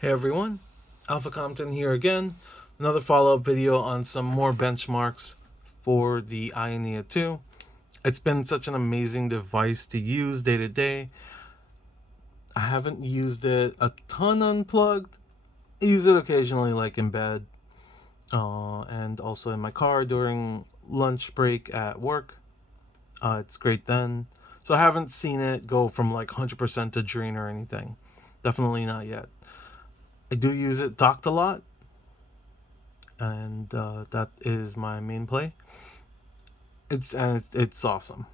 Hey everyone, Alpha Compton here again. Another follow-up video on some more benchmarks for the AyaNeo 2. It's been such an amazing device to use day to day. I haven't used it a ton unplugged. I use it occasionally like in bed and also in my car during lunch break at work. It's great then. So I haven't seen it go from like 100% to drain or anything. Definitely not yet. I do use it docked a lot, and that is my main play. It's awesome.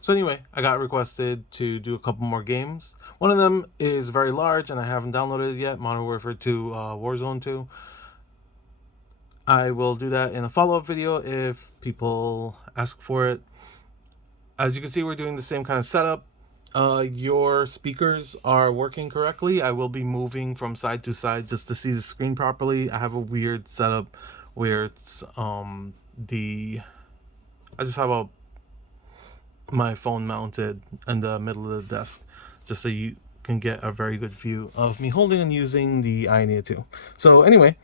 So anyway, I got requested to do a couple more games. One of them is very large, and I haven't downloaded it yet. Modern Warfare 2, Warzone 2. I will do that in a follow-up video if people ask for it. As you can see, we're doing the same kind of setup. Your speakers are working correctly. I will be moving from side to side just to see the screen properly. I have a weird setup where it's I just have my phone mounted in the middle of the desk just so you can get a very good view of me holding and using the AyaNeo 2. So anyway,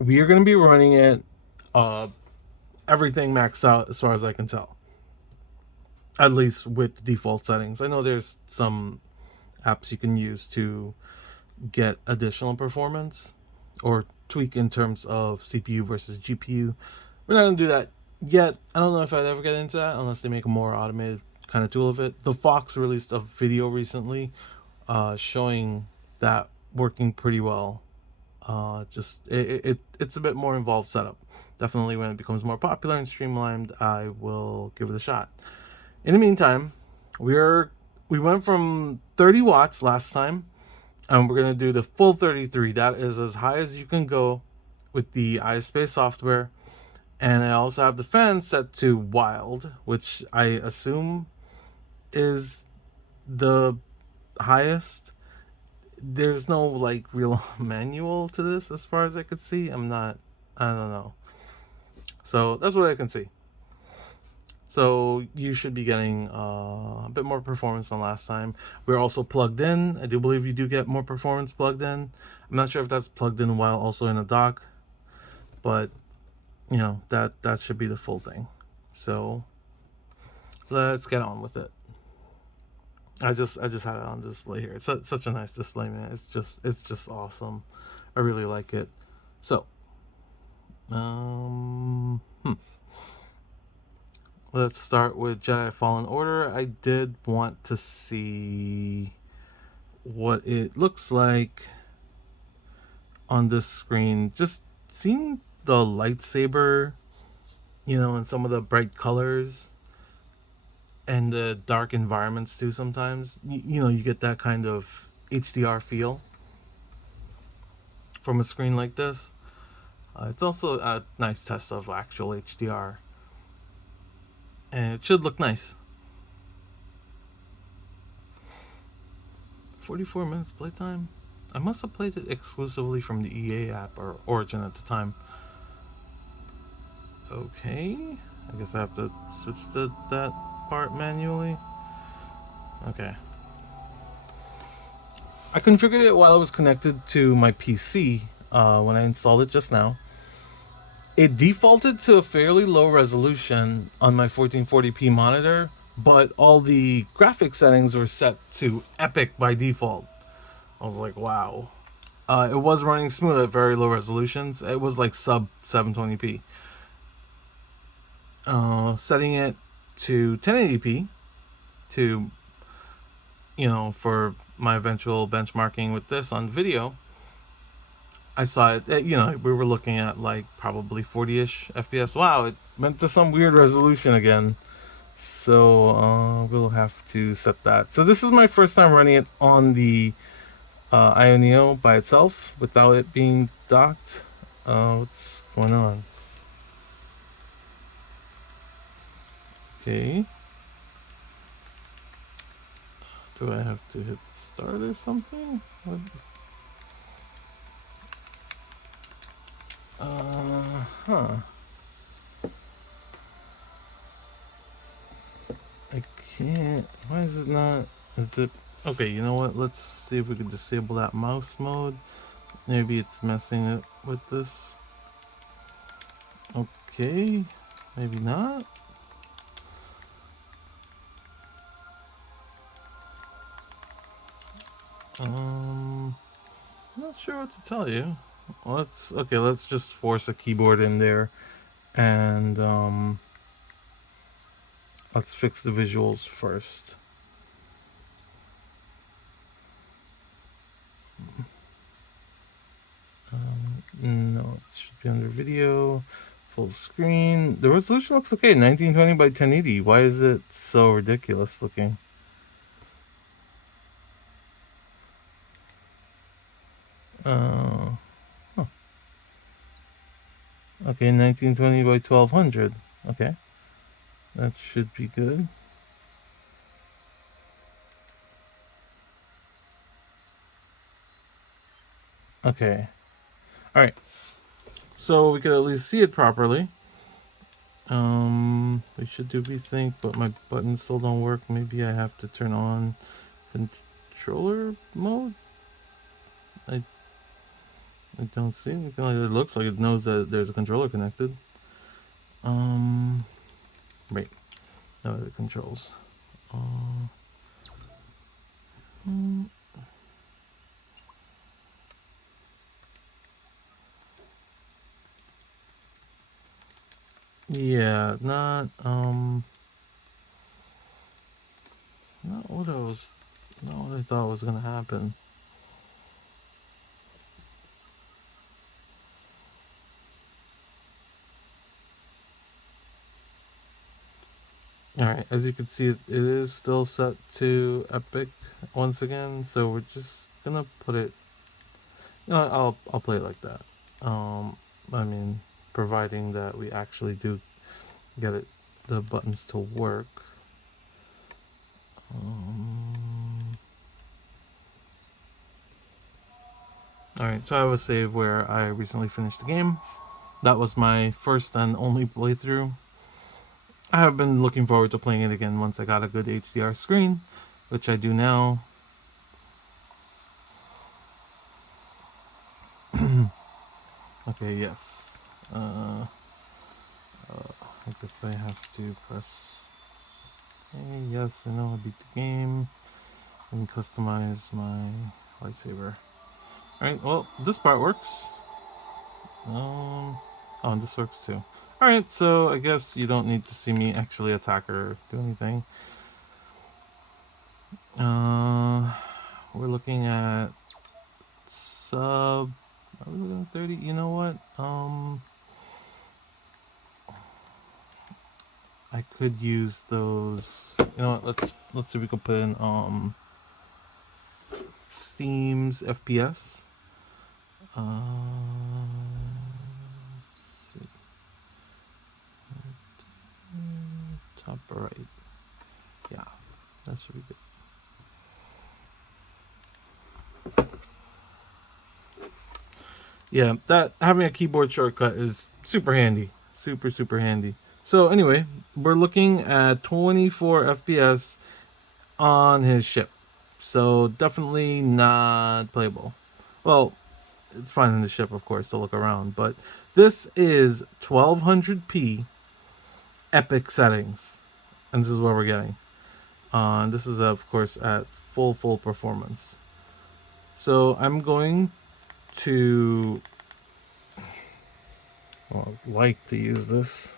we are going to be running it everything maxed out as far as I can tell. At least with the default settings. I know there's some apps you can use to get additional performance or tweak in terms of CPU versus GPU. We're not going to do that yet. I don't know if I'd ever get into that unless they make a more automated kind of tool of it. The Fox released a video recently showing that working pretty well. It's a bit more involved setup. Definitely when it becomes more popular and streamlined, I will give it a shot. In the meantime, we went from 30 watts last time, and we're going to do the full 33. That is as high as you can go with the iSpace software. And I also have the fan set to wild, which I assume is the highest. There's no like real manual to this as far as I could see. I don't know. So that's what I can see. So you should be getting a bit more performance than last time. We're also plugged in. I do believe you do get more performance plugged in. I'm not sure if that's plugged in while also in a dock, but you know that should be the full thing. So let's get on with it. I just had it on display here. It's such a nice display, man. It's just awesome. I really like it. So let's start with Jedi Fallen Order. I did want to see what it looks like on this screen. Just seeing the lightsaber, and some of the bright colors and the dark environments too sometimes. You get that kind of HDR feel from a screen like this. It's also a nice test of actual HDR. And it should look nice. 44 minutes playtime. I must have played it exclusively from the EA app or Origin at the time. Okay. I guess I have to switch to that part manually. Okay. I configured it while I was connected to my PC when I installed it just now. It defaulted to a fairly low resolution on my 1440p monitor, but all the graphic settings were set to epic by default. I was like, wow. It was running smooth at very low resolutions. It was like sub 720p. Setting it to 1080p to, for my eventual benchmarking with this on video, I saw it, we were looking at like probably 40-ish FPS. Wow, it went to some weird resolution again. So we'll have to set that. So this is my first time running it on the AyaNeo by itself without it being docked. What's going on? Okay. Do I have to hit start or something? What? I can't. Why is it not? Is it Okay, you know what? Let's see if we can disable that mouse mode. Maybe it's messing it with this. Okay, maybe not. Not sure what to tell you. Let's just force a keyboard in there, and let's fix the visuals first. No, it should be under video, full screen. The resolution looks okay, 1920 by 1080. Why is it so ridiculous looking? Uh, huh. Okay, 1920 by 1200. Okay, that should be good. Okay, all right. So we could at least see it properly. We should do VSync, but my buttons still don't work. Maybe I have to turn on controller mode. I don't see anything like that. It looks like it knows that there's a controller connected. Right. No other controls. Yeah, not what I was, not what I thought was gonna happen. Alright, as you can see, it is still set to Epic once again, so we're just gonna put it, you know, I'll play it like that. I mean, providing that we actually do get it, the buttons to work. Alright, so I have a save where I recently finished the game. That was my first and only playthrough. I have been looking forward to playing it again once I got a good HDR screen, which I do now. Okay, yes. I guess I have to press A. Yes, I know I beat the game. And customize my lightsaber. Alright, well, this part works. Oh, and this works too. Alright, so I guess you don't need to see me actually attack or do anything. We're looking at sub. Are we looking at 30? You know what? I could use those. You know what? Let's see if we can put in Steam's FPS. Top right. Yeah, that should be good. Yeah, that having a keyboard shortcut is super handy. Super handy. So anyway, we're looking at 24 FPS on his ship. So definitely not playable. Well, it's fine in the ship, of course, to look around, but this is 1200p epic settings, and this is what we're getting. This is, of course, at full performance. So I'm going to like to use this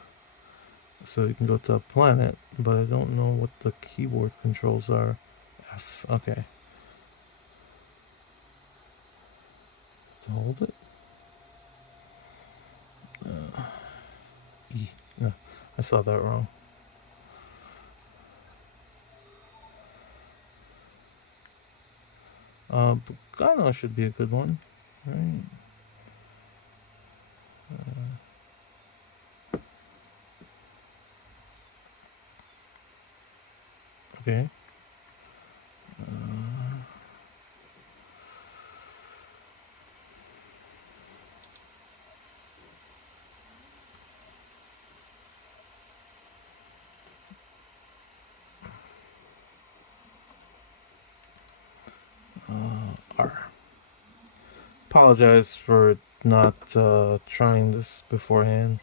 so you can go to a planet, but I don't know what the keyboard controls are. F, okay. Hold it. E. No, I saw that wrong. Bugano should be a good one, right? Okay. apologize for not trying this beforehand.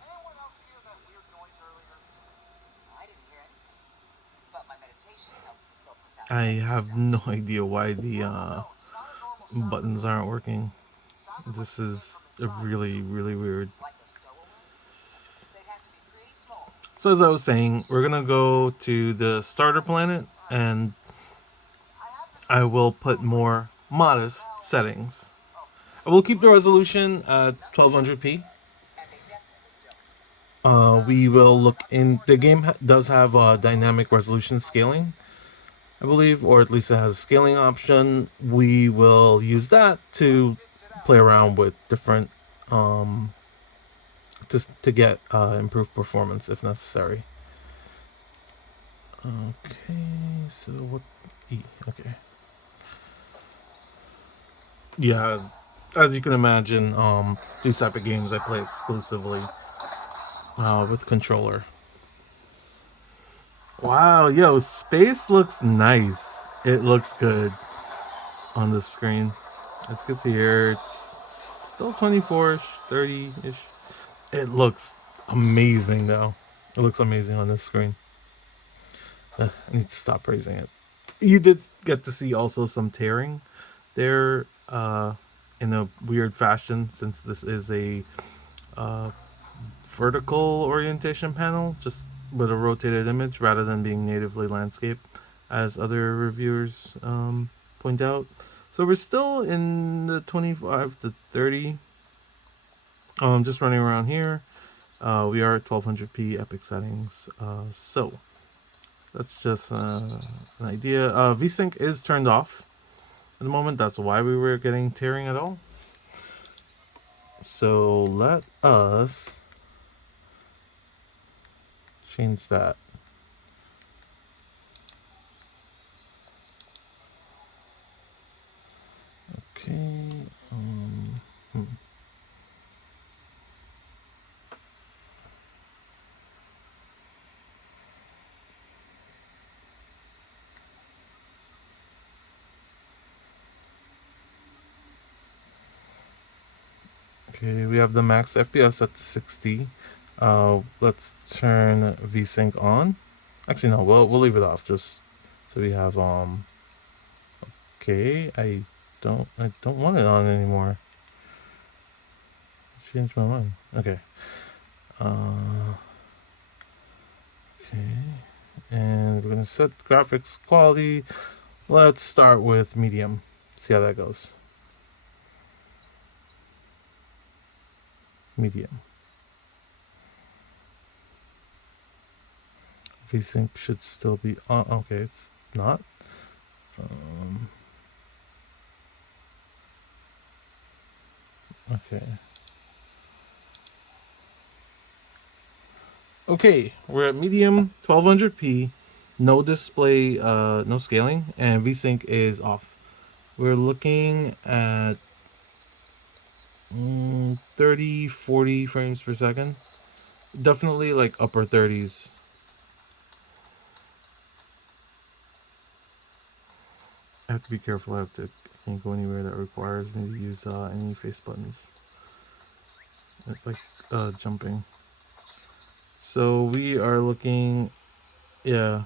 Anyone else hear that weird noise earlier? I didn't hear anything, but my meditation helps me focus out. I have no idea why the No, it's not a normal sound. buttons aren't working. Sounded like This it came is from inside. really, really weird. Like a stowaway? They'd have to be pretty small. So as I was saying, we're gonna go to the starter planet, and I have been I thinking will some put people might more modest well. settings. Oh, I will keep the resolution at 1200p. and they definitely don't. We will look Not in. anymore, The Sam. game does have dynamic resolution scaling, I believe, or at least it has a scaling option. We will use that Well, to you did sit out. play around with different, um, to get improved performance if necessary. Okay, so what? E. Okay. Yeah, as you can imagine, these type of games I play exclusively with controller. Wow, yo, space looks nice. It looks good on the screen. As you can see here, it's still 24-ish, 30-ish. It looks amazing though. It looks amazing on this screen. I need to stop praising it. You did get to see also some tearing there in a weird fashion, since this is a uh, vertical orientation panel, just with a rotated image rather than being natively landscape, as other reviewers point out. So we're still in the 25 to 30. Just running around here. We are at 1200p epic settings. So that's just an idea. VSync is turned off at the moment. That's why we were getting tearing at all. So let us change that. Okay. Hmm. Okay, we have the max FPS at 60. Let's turn VSync on. Actually, no, we'll leave it off just so we have Okay, I don't want it on anymore. Changed my mind. Okay. Uh, okay, and we're gonna set graphics quality. Let's start with medium. See how that goes. Medium. VSync should still be on. Okay, it's not. Um, okay. Okay, we're at medium, 1200p, no display, no scaling, and VSync is off. We're looking at 30, 40 frames per second. Definitely like upper 30s. I have to be careful. I can't go anywhere that requires me to use any face buttons. Like jumping. So we are looking, yeah,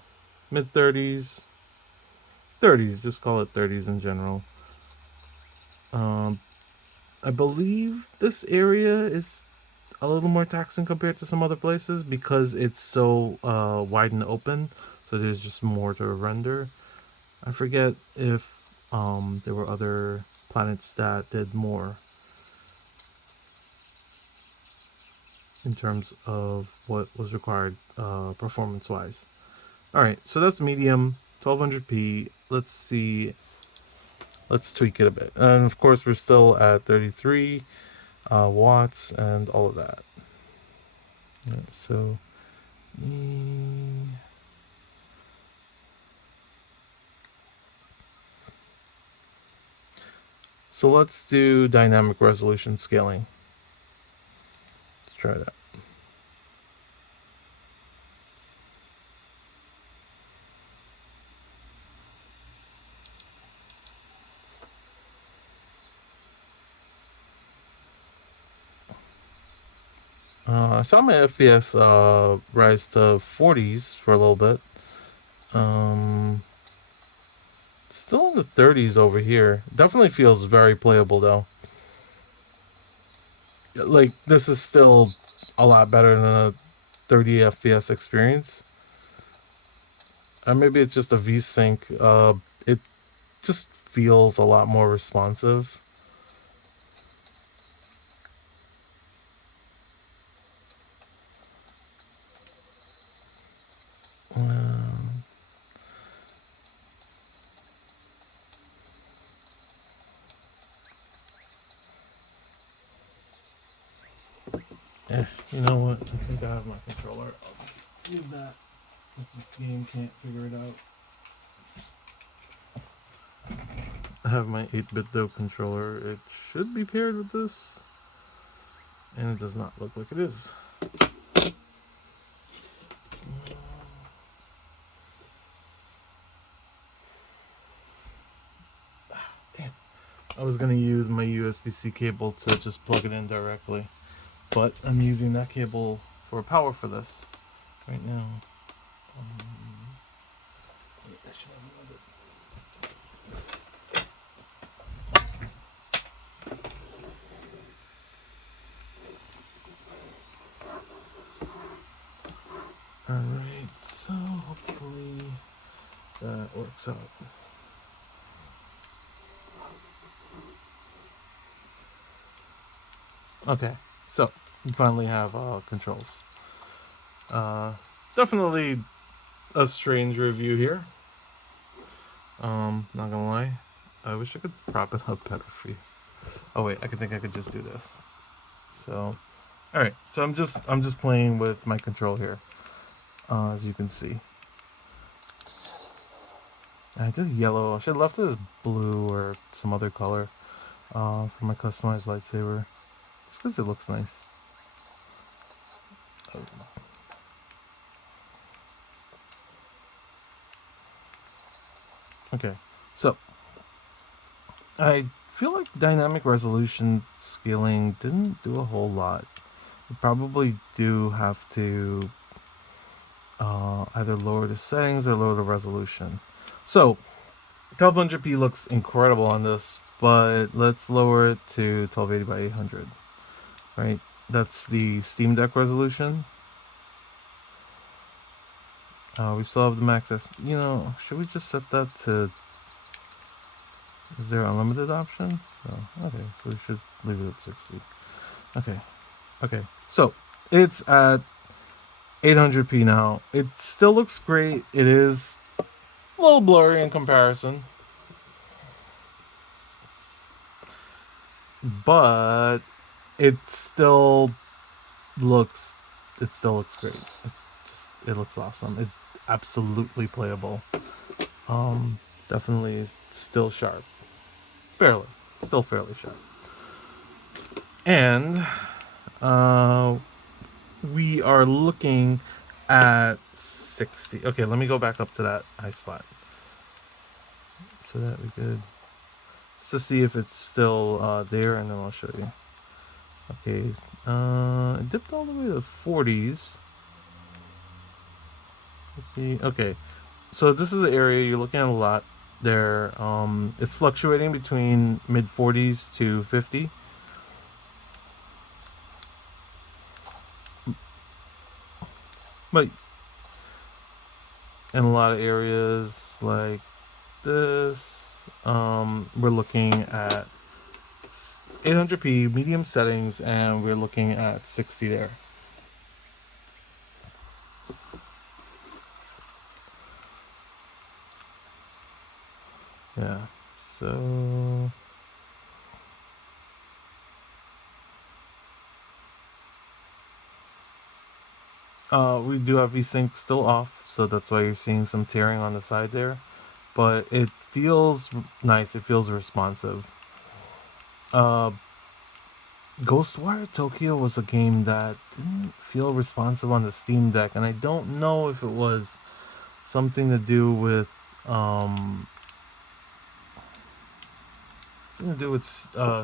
mid 30s, 30s. Just call it 30s in general. Um, I believe this area is a little more taxing compared to some other places because it's so wide and open. So there's just more to render. I forget if there were other planets that did more in terms of what was required performance wise. All right, so that's medium, 1200p. Let's see. Let's tweak it a bit. And of course, we're still at 33 watts and all of that. Right, so, so let's do dynamic resolution scaling. Let's try that. I saw my FPS rise to 40s for a little bit. Um, Still in the 30s over here. Definitely feels very playable though. Like this is still a lot better than a 30 FPS experience. Or maybe it's just a VSync. It just feels a lot more responsive. Um, you know what? I think I have my controller. I'll just use that. Since this game can't figure it out. I have my 8-bit dope controller. It should be paired with this. And it does not look like it is. Damn. I was going to use my USB-C cable to just plug it in directly. But I'm using that cable for power for this right now. I should have another. Alright, so hopefully that works out. Okay, so we finally have controls. Definitely a strange review here. Not gonna lie. I wish I could prop it up better for you. Oh wait, I think I could just do this. So, all right. So I'm just playing with my control here, as you can see. I did yellow. I should have left it as blue or some other color for my customized lightsaber, just because it looks nice. Okay, so I feel like dynamic resolution scaling didn't do a whole lot. You probably do have to either lower the settings or lower the resolution. So 1200p looks incredible on this, but let's lower it to 1280 by 800. Right, that's the Steam Deck resolution. We still have the Max S. You know, should we just set that to? Is there unlimited option? No. Okay, so we should leave it at 60. Okay, okay. So it's at 800p now. It still looks great. It is a little blurry in comparison, but it still looks great. It looks awesome. It's absolutely playable. Definitely still sharp. Fairly. Still fairly sharp. And we are looking at 60. Okay, let me go back up to that high spot. So that we could to see if it's still there, and then I'll show you. Okay, it dipped all the way to 40s. Okay, so this is the area you're looking at a lot there. It's fluctuating between mid 40s to 50. But in a lot of areas like this, we're looking at 800p medium settings, and we're looking at 60 there. Yeah, so we do have VSync still off, so that's why you're seeing some tearing on the side there. But it feels nice. It feels responsive. Uh, Ghostwire Tokyo was a game that didn't feel responsive on the Steam Deck, and I don't know if it was something to do with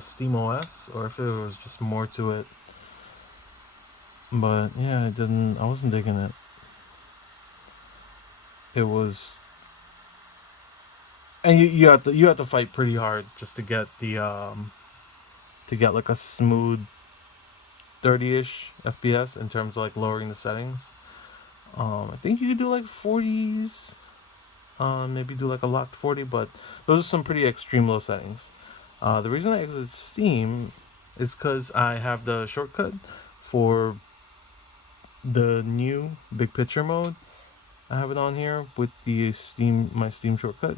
Steam OS, or if it was just more to it. But yeah, I wasn't digging it. It was, and you have to fight pretty hard just to get the to get like a smooth 30-ish FPS in terms of like lowering the settings. I think you could do like 40s, maybe do like a locked 40, but those are some pretty extreme low settings. The reason I exit Steam is because I have the shortcut for the new big picture mode. I have it on here with the my Steam shortcut.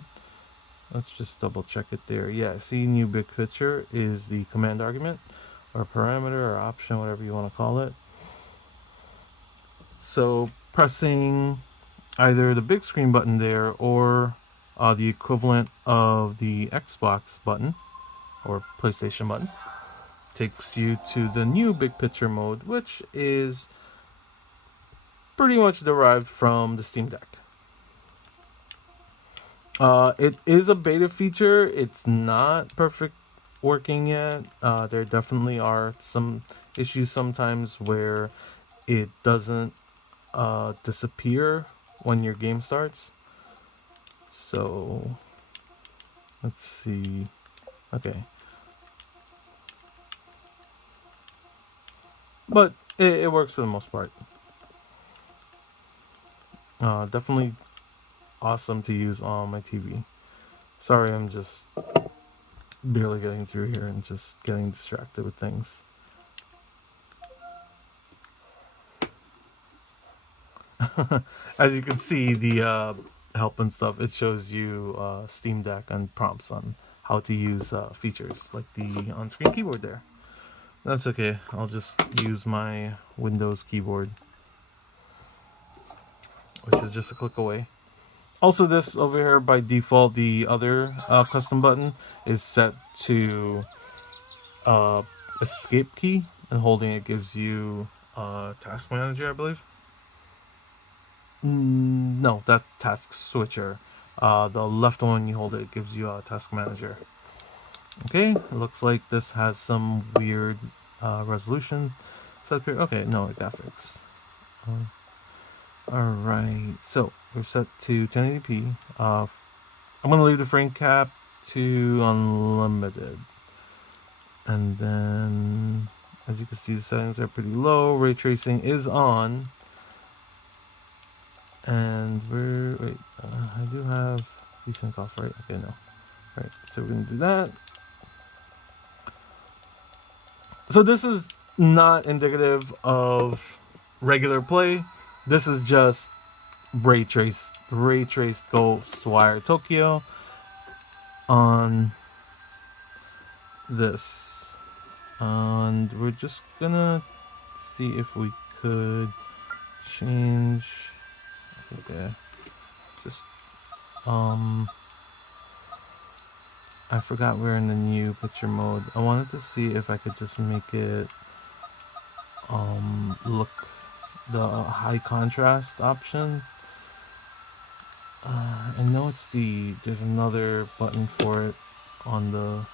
Let's just double check it there. Yeah, see, new big picture is the command argument or parameter or option, whatever you want to call it. So pressing either the big screen button there or the equivalent of the Xbox button or PlayStation button takes you to the new big picture mode, which is pretty much derived from the Steam Deck. It is a beta feature. It's not perfect working yet. There definitely are some issues sometimes where it doesn't disappear when your game starts. So let's see. Okay, but it works for the most part. Definitely awesome to use on my TV. Sorry, I'm just barely getting through here and just getting distracted with things. As you can see, the help and stuff, it shows you Steam Deck and prompts on how to use features like the on-screen keyboard there. That's okay. I'll just use my Windows keyboard, which is just a click away. Also, this over here by default, the other custom button is set to escape key, and holding it gives you task manager, I believe. No, that's task switcher. The left one you hold it gives you a task manager. Okay, it looks like this has some weird resolution. Okay, no, it got fixed. Alright, so we're set to 1080p. I'm going to leave the frame cap to unlimited. And then, as you can see, the settings are pretty low. Ray tracing is on. And I do have VSync off, right? Okay, no. Right, so we're going to do that. So this is not indicative of regular play. This is just ray traced Ghostwire Tokyo on this, and we're just gonna see if we could change. Okay, just I forgot we're in the new picture mode. I wanted to see if I could just make it look the high contrast option. I know there's another button for it on the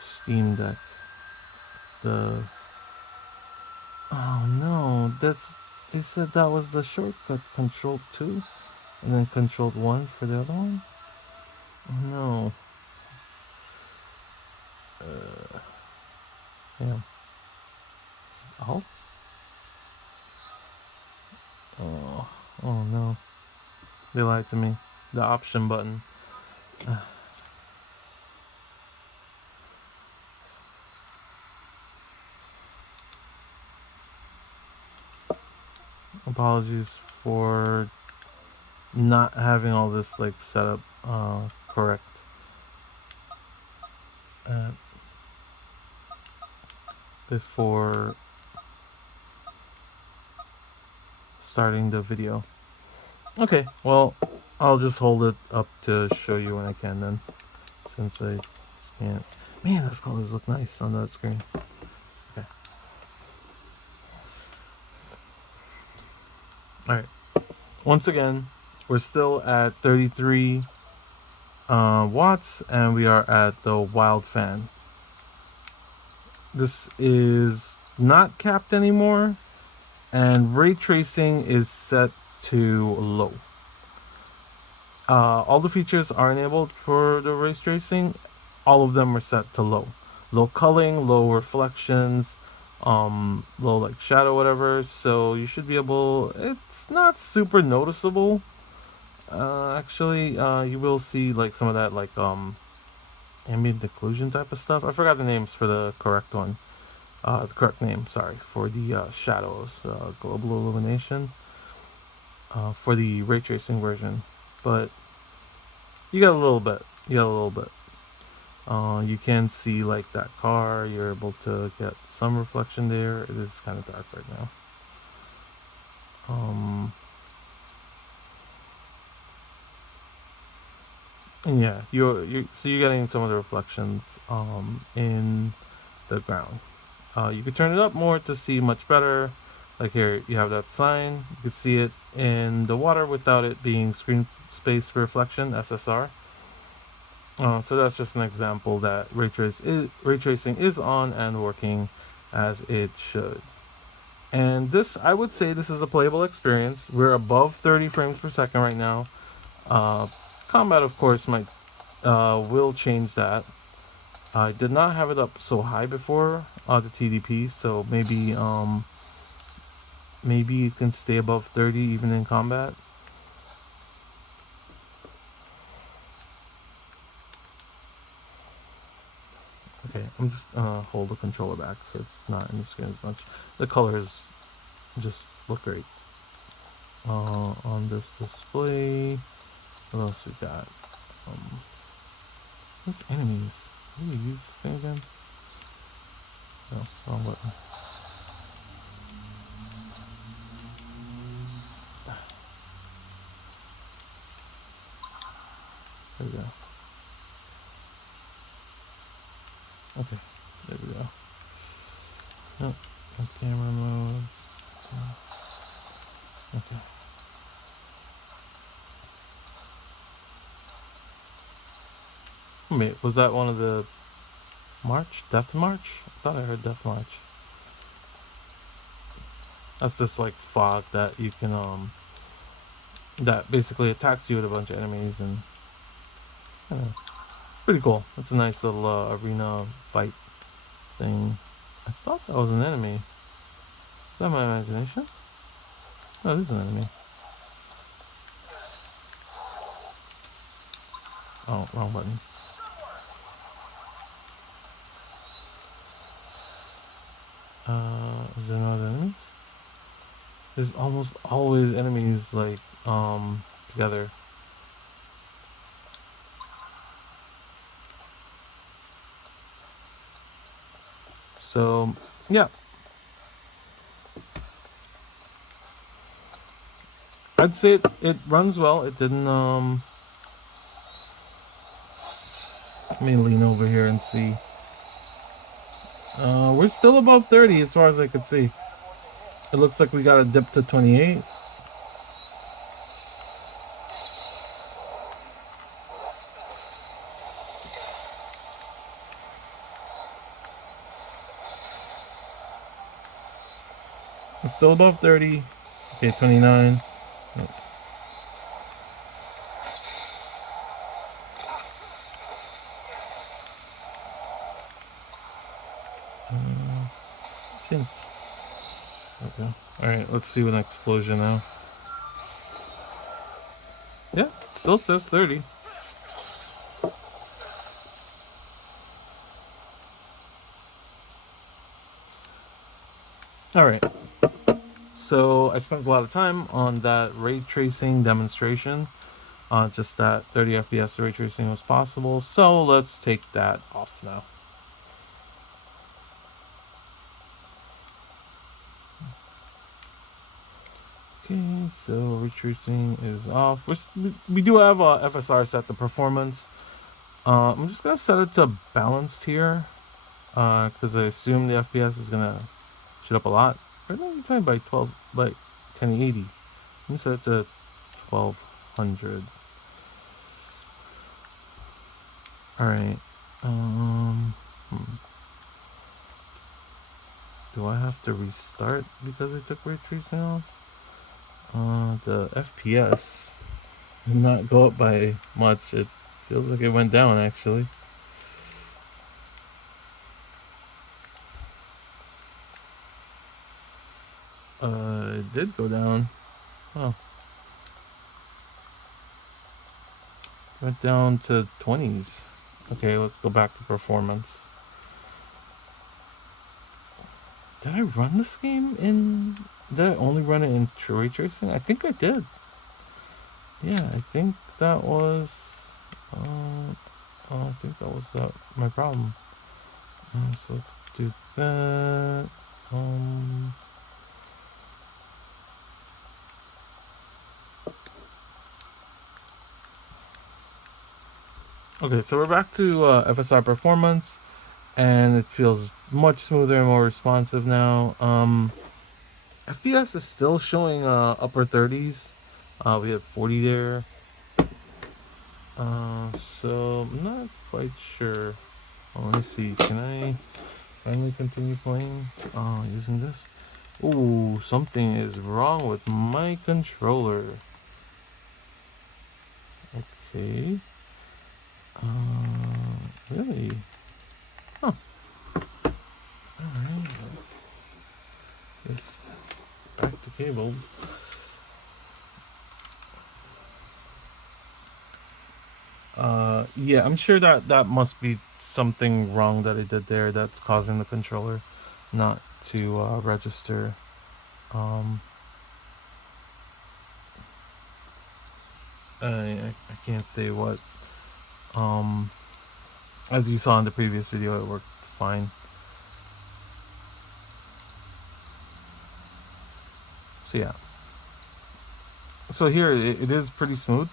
Steam Deck. It's oh no, they said that was the shortcut, Control 2 and then Control 1 for the other one. Oh no. Yeah. Oh. Oh no. They lied to me. The option button. Apologies for not having all this like set up correct. Before starting the video. Okay, well, I'll just hold it up to show you when I can then, since I just can't. Man, those colors look nice on that screen. Okay. Alright. Once again, we're still at 33 watts, and we are at the Wild Fan. This is not capped anymore. and ray tracing is set to low. All the features are enabled for the ray tracing. All of them are set to low. Low culling, low reflections, low like shadow, whatever. So you should be able. It's not super noticeable. Actually, you will see like some of that like ambient occlusion type of stuff. I forgot the names for the correct one. The correct name, sorry, for the shadows, global illumination, for the ray tracing version. But you got a little bit. You got a little bit. You can see like that car. You're able to get some reflection there. It is kind of dark right now. And yeah, you're getting some of the reflections in the ground. You can turn it up more to see much better. Like here, you have that sign. You can see it in the water without it being screen space reflection (SSR). So that's just an example that ray tracing is on and working as it should. And this, I would say, this is a playable experience. We're above 30 frames per second right now. Combat, of course, might will change that. I did not have it up so high before the TDP, so maybe it can stay above 30 even in combat. Okay, I'm just hold the controller back so it's not in the screen as much. The colors just look great on this display. What else we got? What's enemies? Can we use this thing again? No, wrong button. There we go. Okay, there we go. Nope, camera mode. Okay. Wait, was that one of the march? Death March? I thought I heard Death March. That's just like fog that you can that basically attacks you with a bunch of enemies, and pretty cool. It's a nice little arena fight thing. I thought that was an enemy. Is that my imagination? No, this is an enemy. Oh, wrong button. Is there no other enemies? There's almost always enemies like together. So yeah, I'd say it runs well. It didn't let me lean over here and see. We're still above 30 as far as I could see. It looks like we got a dip to 28. It's still above 30. Okay, 29. Okay. Alright, let's see an explosion now. Yeah, still says 30. Alright. So I spent a lot of time on that ray tracing demonstration. Just that 30 FPS ray tracing was possible. So let's take that off now. Okay, so ray tracing is off. We do have a FSR set to performance. I'm just gonna set it to balanced here, because I assume the FPS is gonna shoot up a lot. Or no, you're talking by 1080. Let me set it to 1200. All right. Do I have to restart because I took ray tracing off? The FPS did not go up by much. It feels like it went down actually. It did go down. Oh. Went down to 20s. Okay, let's go back to performance. Did I run this game in... Did I only run it in ray tracing? I think I did. Yeah, I think that was... I think that was my problem. So let's do that. Okay, so we're back to FSR performance, and it feels much smoother and more responsive now. FPS is still showing upper 30s. We have 40 there. So I'm not quite sure. Oh, let me see. Can I finally continue playing using this? Ooh, something is wrong with my controller. Okay. Really? Huh. Alright. Guess back to cable. Yeah, I'm sure that must be something wrong that I did there that's causing the controller not to register. I can't say what. As you saw in the previous video, it worked fine. So yeah. So here it is pretty smooth.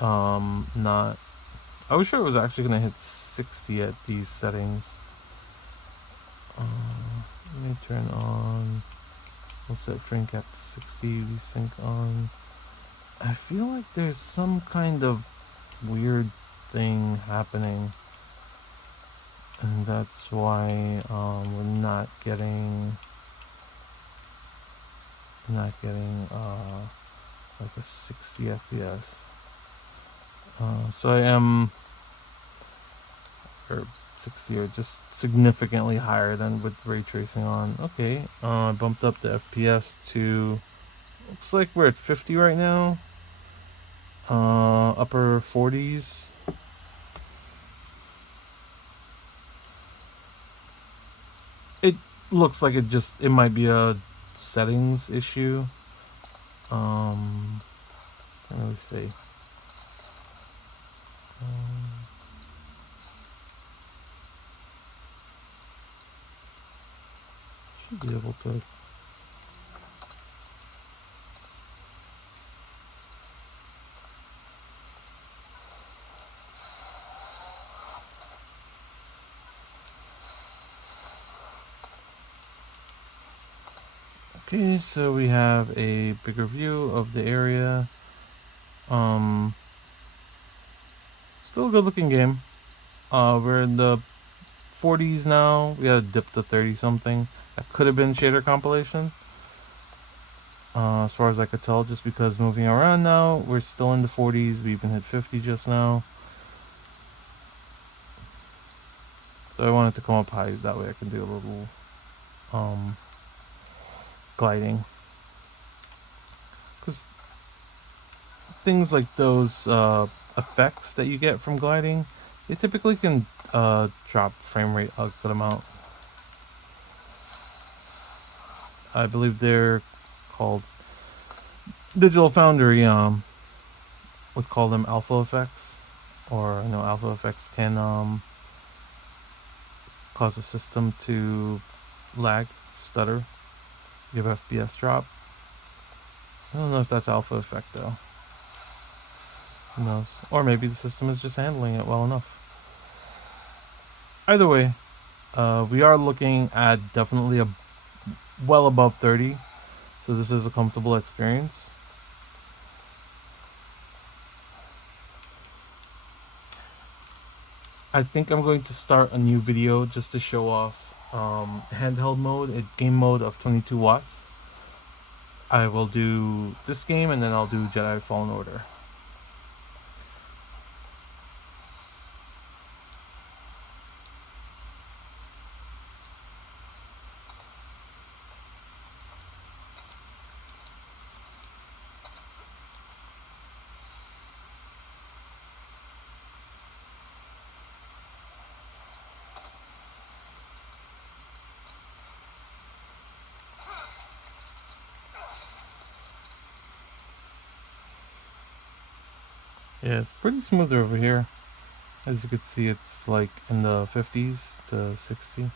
Not. I was sure it was actually gonna hit 60 at these settings. Let me turn on. We'll set frame cap to 60. Resync on. I feel like there's some kind of weird thing happening, and that's why we're not getting like a 60 FPS. So I am, or 60, or just significantly higher than with ray tracing on. Okay, I bumped up the FPS to, looks like we're at 50 right now. Upper 40s. It looks like it might be a settings issue. Let me see. Should be able to. Okay, so we have a bigger view of the area. Still a good looking game. We're in the 40s now. We had a dip to 30 something. That could have been shader compilation. As far as I could tell, just because moving around now, we're still in the 40s. We even hit 50 just now. So I wanted to come up high, that way I can do a little gliding. Because things like those effects that you get from gliding, they typically can drop frame rate a good amount. I believe they're called Digital Foundry would call them alpha effects, or I know alpha effects can cause the system to lag, stutter, give FPS drop. I don't know if that's alpha effect though. Who knows? Or maybe the system is just handling it well enough. Either way, we are looking at definitely a well above 30, so this is a comfortable experience. I think I'm going to start a new video just to show off handheld mode, game mode of 22 watts. I will do this game and then I'll do Jedi Fallen Order. Yeah, it's pretty smooth over here. As you can see, it's like in the 50s to 60.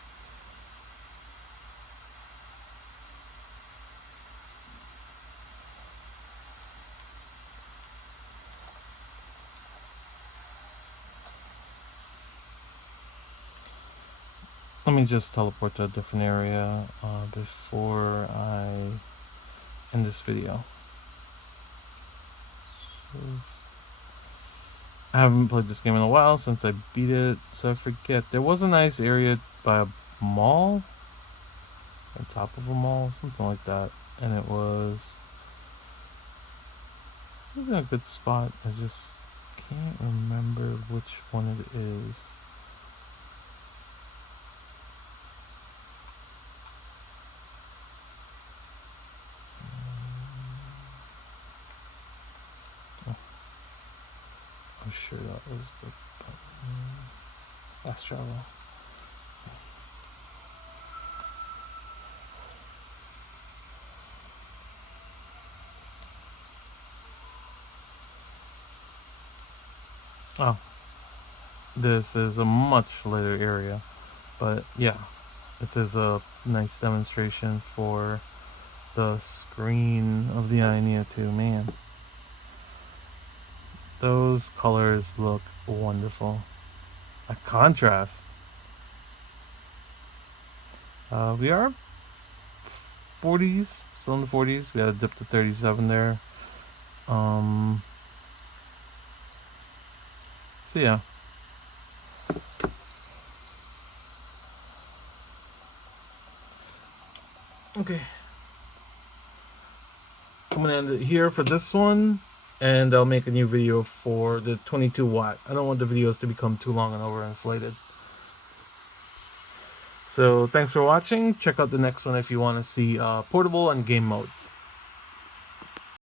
Let me just teleport to a different area before I end this video. I haven't played this game in a while since I beat it, so I forget. There was a nice area by a mall, on top of a mall, something like that, and it was a good spot. I just can't remember which one it is. I'm sure that was the fast travel. Oh, this is a much later area, but yeah, this is a nice demonstration for the screen of the AyaNeo 2. Man, those colors look wonderful. A contrast. We are 40s, still in the 40s. We had a dip to 37 there. So yeah. Okay. I'm gonna end it here for this one, and I'll make a new video for the 22 watt. I don't want the videos to become too long and overinflated. So thanks for watching. Check out the next one if you want to see portable and game mode.